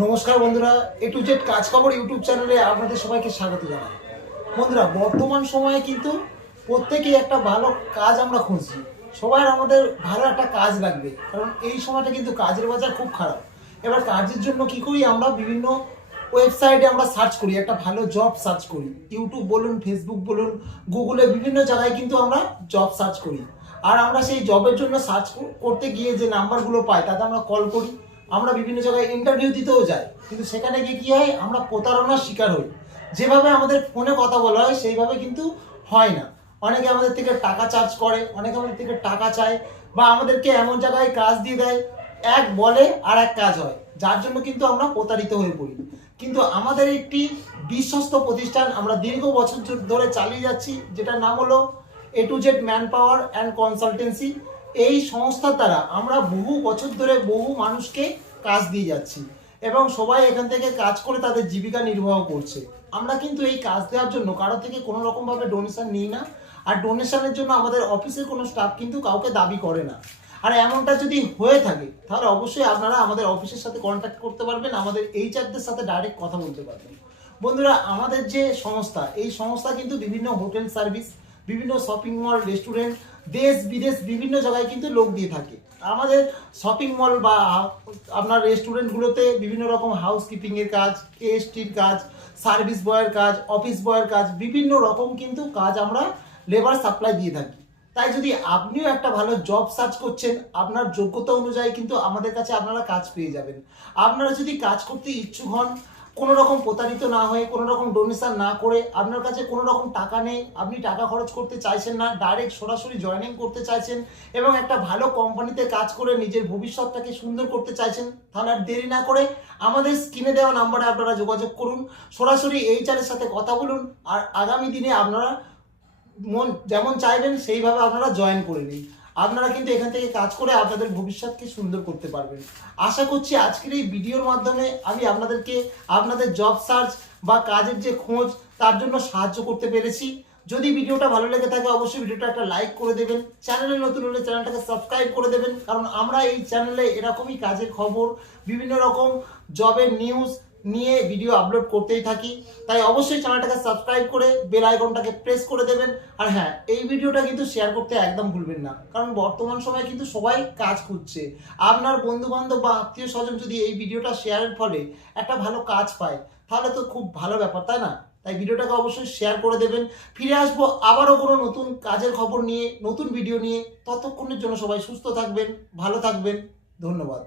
নমস্কার বন্ধুরা, এ to Z কাজ খবর ইউটিউব চ্যানেলে আপনাদের সবাইকে স্বাগত জানাই। বন্ধুরা, বর্তমান সময়ে কিন্তু প্রত্যেকেই একটা ভালো কাজ আমরা খুঁজছি। সবার আমাদের ভালো একটা কাজ লাগবে, কারণ এই সময়টা কিন্তু কাজের বাজার খুব খারাপ। এবার কাজের জন্য কি করি, আমরা বিভিন্ন ওয়েবসাইটে আমরা সার্চ করি, একটা ভালো জব সার্চ করি। ইউটিউব বলুন, ফেসবুক বলুন, গুগলে বিভিন্ন জায়গায় কিন্তু আমরা জব সার্চ করি। আর আমরা সেই জবের জন্য সার্চ করতে গিয়ে যে নাম্বারগুলো পাই তাতে আমরা কল করি। আমরা বিভিন্ন জায়গায় ইন্টারভিউ দিতেও যাই, কিন্তু সেখানে গিয়ে কী হয়, আমরা প্রতারণার শিকার হই। যেভাবে আমাদের ফোনে কথা বলা হয় সেইভাবে কিন্তু হয় না। অনেকে আমাদের থেকে টাকা চার্জ করে, অনেকে আমাদের থেকে টাকা চায়, বা আমাদেরকে এমন জায়গায় কাজ দিয়ে দেয়, এক বলে আর এক কাজ হয়, যার জন্য কিন্তু আমরা প্রতারিত হয়ে পড়ি। কিন্তু আমাদের একটি বিশ্বস্ত প্রতিষ্ঠান আমরা দীর্ঘ বছর ধরে চালিয়ে যাচ্ছি, যেটার নাম হলো A to Z manpower and consultancy. এই সংস্থার দ্বারা আমরা বহু বছর ধরে বহু মানুষকে কাজ দিয়ে যাচ্ছি, এবং সবাই এখান থেকে কাজ করে তাদের জীবিকা নির্বাহ করছে। আমরা কিন্তু এই কাজ দেওয়ার জন্য কারো থেকে কোনো রকমভাবে ডোনেশন নিই না, আর ডোনেশনের জন্য আমাদের অফিসের কোনো স্টাফ কিন্তু কাউকে দাবি করে না। আর এমনটা যদি হয়ে থাকে তাহলে অবশ্যই আপনারা আমাদের অফিসের সাথে কন্ট্যাক্ট করতে পারবেন, আমাদের এইচআরদের সাথে ডাইরেক্ট কথা বলতে পারবেন। বন্ধুরা, আমাদের যে সংস্থা, এই সংস্থা কিন্তু বিভিন্ন হোটেল সার্ভিস, বিভিন্ন শপিং মল, রেস্টুরেন্ট, দেশ বিদেশ বিভিন্ন জায়গায় কিন্তু লোক দিয়ে থাকে। আমাদের শপিং মল বা আপনার রেস্টুরেন্টগুলোতে বিভিন্ন রকম হাউসকিপিংয়ের কাজ, এএসটির কাজ, সার্ভিস বয়ের কাজ, অফিস বয়ের কাজ, বিভিন্ন রকম কিন্তু কাজ আমরা লেবার সাপ্লাই দিয়ে থাকি। তাই যদি আপনিও একটা ভালো জব সার্চ করছেন, আপনার যোগ্যতা অনুযায়ী কিন্তু আমাদের কাছে আপনারা কাজ পেয়ে যাবেন। আপনারা যদি কাজ করতে ইচ্ছুক হন, কোনো রকম প্রতারিত না হয়ে, কোনো রকম ডোনেশন না করে, আপনার কাছে কোনো রকম টাকা নেই, আপনি টাকা খরচ করতে চাইছেন না, ডাইরেক্ট সরাসরি জয়েনিং করতে চাইছেন, এবং একটা ভালো কোম্পানিতে কাজ করে নিজের ভবিষ্যৎটাকে সুন্দর করতে চাইছেন, তাহলে আর দেরি না করে আমাদের স্ক্রিনে দেওয়া নাম্বারে আপনারা যোগাযোগ করুন, সরাসরি এইচআরের সাথে কথা বলুন, আর আগামী দিনে আপনারা মন যেমন চাইবেন সেইভাবে আপনারা জয়েন করে নিন। আপনারা কিন্তু এখান থেকে কাজ করে আপনাদের ভবিষ্যৎকে সুন্দর করতে পারবেন। আশা করছি আজকের এই ভিডিওর মাধ্যমে আমি আপনাদেরকে আপনাদের জব সার্চ বা কাজের যে খোঁজ তার জন্য সাহায্য করতে পেরেছি। যদি ভিডিওটা ভালো লেগে থাকে অবশ্যই ভিডিওটা একটা লাইক করে দেবেন, চ্যানেলে নতুন হলে চ্যানেলটাকে সাবস্ক্রাইব করে দেবেন, কারণ আমরা এই চ্যানেলে এরকমই কাজের খবর, বিভিন্ন রকম জবের নিউজ নিয়ে ভিডিও আপলোড করতেই থাকি। তাই অবশ্যই চ্যানেলটাকে সাবস্ক্রাইব করে বেল আইকনটাকে প্রেস করে দেবেন। আর হ্যাঁ, এই ভিডিওটা কিন্তু শেয়ার করতে একদম ভুলবেন না, কারণ বর্তমান সময়ে কিন্তু সবাই কাজ খুঁজছে। আপনার বন্ধু বান্ধব বা আত্মীয় স্বজন যদি এই ভিডিওটা শেয়ারের ফলে একটা ভালো কাজ পায়, তাহলে তো খুব ভালো ব্যাপার, তাই না? তাই ভিডিওটাকে অবশ্যই শেয়ার করে দেবেন। ফিরে আসবো আবারও কোনো নতুন কাজের খবর নিয়ে, নতুন ভিডিও নিয়ে। ততক্ষণের জন্য সবাই সুস্থ থাকবেন, ভালো থাকবেন। ধন্যবাদ।